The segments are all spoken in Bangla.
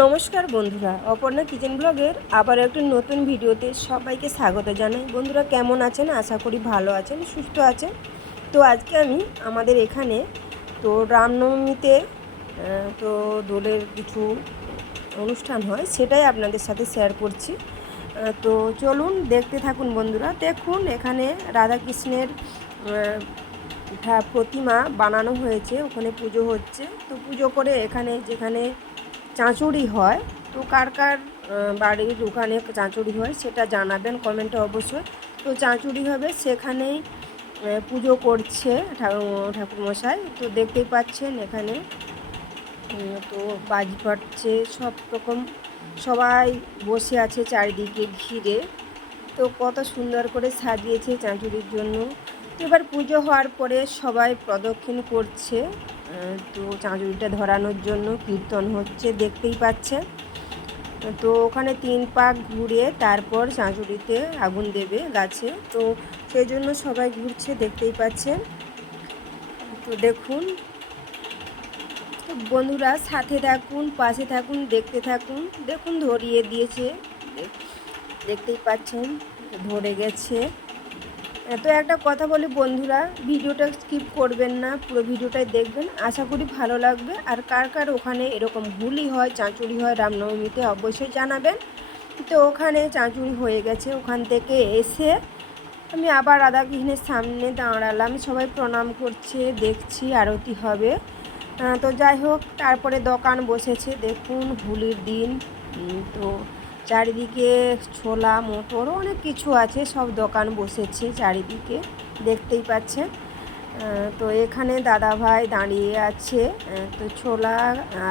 নমস্কার বন্ধুরা, অপর্ণা কিচেন ব্লগের আবার একটি নতুন ভিডিওতে সবাইকে স্বাগত জানাই। বন্ধুরা কেমন আছেন? আশা করি ভালো আছেন, সুস্থ আছেন। তো আজকে আমি আমাদের এখানে তো রামনবমীতে তো দোলের কিছু অনুষ্ঠান হয়, সেটাই আপনাদের সাথে শেয়ার করছি। তো চলুন দেখতে থাকুন বন্ধুরা। দেখুন, এখানে রাধাকৃষ্ণের প্রতিমা বানানো হয়েছে, ওখানে পুজো হচ্ছে। তো পুজো করে এখানে যেখানে চাঁচুড়ি হয়। তো কার কার বাড়ির ওখানে চাঁচুড়ি হয় সেটা জানাবেন কমেন্টে অবশ্যই। তো চাঁচুড়ি হবে সেখানেই পুজো করছে ঠাকুর, ঠাকুরমশাই। তো দেখতেই পাচ্ছেন এখানে তো বাজ ফাটছে সব রকম। সবাই বসে আছে চারিদিকে ঘিরে। তো কত সুন্দর করে সাজিয়েছে চাঁচুরির জন্য। তো এবার পুজো হওয়ার পরে সবাই প্রদক্ষিণ করছে। তো চাঁচুরিটা ধরানোর জন্য কীর্তন হচ্ছে, দেখতেই পাচ্ছেন তো ওখানে তিন পাক ঘুরে তারপর চাঁচুরিতে আগুন দেবে গাছে। তো সেই জন্য সবাই ঘুরছে, দেখতেই পাচ্ছেন। তো দেখুন তো বন্ধুরা সাথে থাকুন, পাশে থাকুন, দেখতে থাকুন। দেখুন ধরিয়ে দিয়েছে দেখতেই পাচ্ছেন, ধরে গেছে। তো একটা কথা বলি বন্ধুরা, ভিডিওটা স্কিপ করবেন না, পুরো ভিডিওটাই দেখবেন। আশা করি ভালো লাগবে। আর কার কার ওখানে এরকম ভুলই হয় চাঁচুরি হয়, রামনবমীতে অবশ্যই জানাবেন। তো ওখানে চাঁচুরি হয়ে গেছে, ওখান থেকে এসে আমি আবার রাধাকৃষ্ণের সামনে দাঁড়ালাম। সবাই প্রণাম করছে, দেখছি আরতি হবে। তো যাই হোক, তারপরে দোকান বসেছে, দেখুন হোলির দিন। তো চারিদিকে ছোলা, মোটর, অনেক কিছু আছে, সব দোকান বসেছে চারিদিকে, দেখতেই পাচ্ছেন। তো এখানে দাদা ভাই দাঁড়িয়ে আছে। তো ছোলা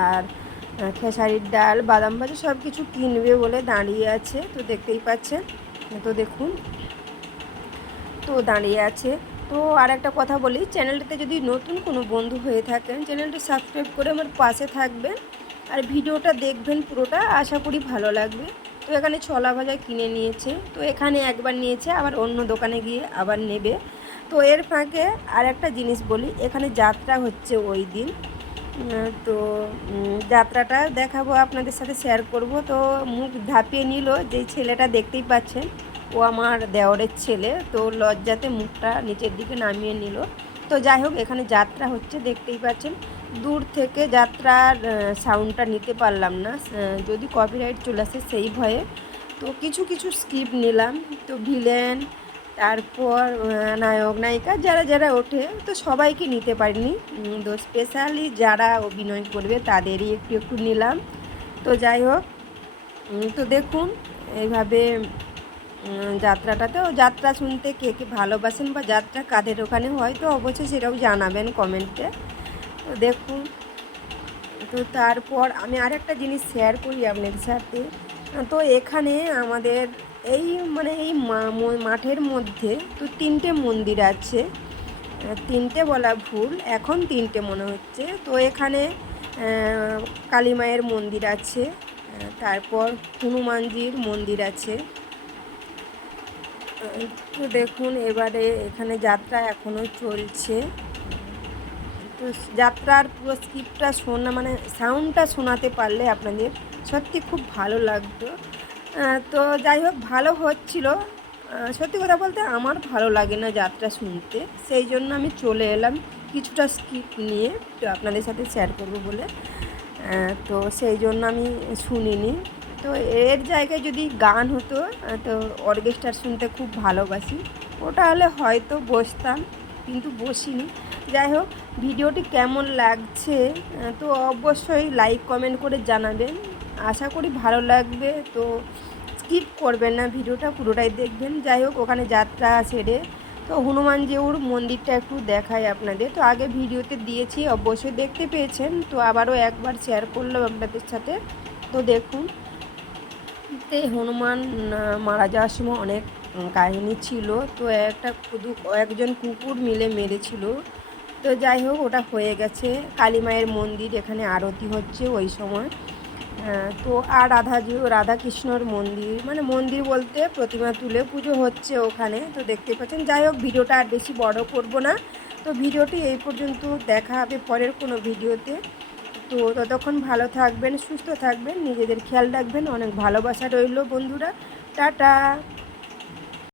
আর খেসারির ডাল, বাদাম ভাজা সব কিছু কিনবে বলে দাঁড়িয়ে আছে, তো দেখতেই পাচ্ছেন। তো দেখুন, তো দাঁড়িয়ে আছে। তো আর একটা কথা বলি, চ্যানেলটাতে যদি নতুন কোনো বন্ধু হয়ে থাকেন, চ্যানেলটি সাবস্ক্রাইব করে আমার পাশে থাকবেন। আর ভিডিওটা দেখবেন পুরোটা, আশা করি ভালো লাগবে। তো এখানে ছোলা ভাজা কিনে নিয়েছে। তো এখানে একবার নিয়েছে, আবার অন্য দোকানে গিয়ে আবার নেবে। তো এর ফাঁকে আর একটা জিনিস বলি, এখানে যাত্রা হচ্ছে ওই দিন। তো যাত্রাটা দেখাবো, আপনাদের সাথে শেয়ার করব। তো মুখ ধাপিয়ে নিল, যেই ছেলেটা দেখতেই পাচ্ছেন, ও আমার দেওরের ছেলে। তো লজ্জাতে মুখটা নিচের দিকে নামিয়ে নিল। তো যাই হোক, এখানে যাত্রা হচ্ছে, দেখতেই পাচ্ছেন। দূর থেকে যাত্রার সাউন্ডটা নিতে পারলাম না। যদি কপিরাইট চলে আসে সেই ভয়ে। তো কিছু কিছু স্কিপ নিলাম। তো ভিলেন তারপর নায়ক নায়িকা যারা যারা ওঠে তো সবাইকে নিতে পারিনি। তো স্পেশালি যারা অভিনয় করবে তাদেরই একটু একটু নিলাম। তো যাই হোক তো দেখুন এইভাবে উম, যাত্রাটাতেও যাত্রা শুনতে কে কে ভালোবাসেন বা যাত্রা কাদের ওখানে হয় তো অবশ্যই সেটাও জানাবেন কমেন্টে তো দেখুন। তো তারপর আমি আরেকটা জিনিস শেয়ার করি আপনাদের সাথে। তো এখানে আমাদের এই মানে এই মাঠের মধ্যে তো তিনটে মন্দির আছে। তিনটে বলা ভুল, এখন তিনটে মনে হচ্ছে। তো এখানে কালী মায়ের মন্দির আছে, তারপর হনুমানজির মন্দির আছে। তো দেখুন, এবারে এখানে যাত্রা এখনও চলছে। যাত্রার পুরো স্ক্রিপ্টটা শোনা মানে সাউন্ডটা শোনাতে পারলে আপনাদের সত্যি খুব ভালো লাগতো। তো যাই হোক, ভালো হচ্ছিল। সত্যি কথা বলতে আমার ভালো লাগে না যাত্রা শুনতে। সেই জন্য আমি চলে এলাম কিছুটা স্ক্রিপ্ট নিয়ে তো আপনাদের সাথে শেয়ার করব বলে। তো সেই জন্য আমি শুনিনি। তো এর জায়গায় যদি গান হতো তো অর্কেস্ট্রার শুনতে খুব ভালোবাসি। ওটা হলে হয়তো বসতাম। কিন্তু বসিনি। যাই হোক ভিডিওটি কেমন লাগছে তো অবশ্যই লাইক কমেন্ট করে জানাবেন। আশা করি ভালো লাগবে, তো স্কিপ করবেন না ভিডিওটা, পুরোটাই দেখবেন। যাই হোক ওখানে যাত্রা সেরে। তো হনুমান জিউর মন্দিরটা একটু দেখাই আপনাদের। তো আগে ভিডিওতে দিয়েছি, অবশ্যই দেখতে পেয়েছেন। তো আবারও একবার শেয়ার করলাম আপনাদের সাথে। তো দেখুন, তে হনুমান মারা যাওয়ার সময় অনেক কাহিনী ছিল। তো একটা একজন কুকুর মিলে মেরেছিল। তো যাই হোক, ওটা হয়ে গেছে। কালী মায়ের মন্দির এখানে আরতি হচ্ছে ওই সময়। তো আর রাধাজি রাধাকৃষ্ণর মন্দির মানে মন্দির বলতে প্রতিমা তুলে পুজো হচ্ছে ওখানে। তো দেখতে পাচ্ছেন, যাই হোক, ভিডিওটা আর বেশি বড় করব না। তো ভিডিওটি এই পর্যন্ত, দেখা হবে পরের কোনো ভিডিওতে। তো ততক্ষণ ভালো থাকবেন, সুস্থ থাকবেন, নিজেদের খেয়াল রাখবেন। অনেক ভালোবাসা রইল বন্ধুরা। টাটা!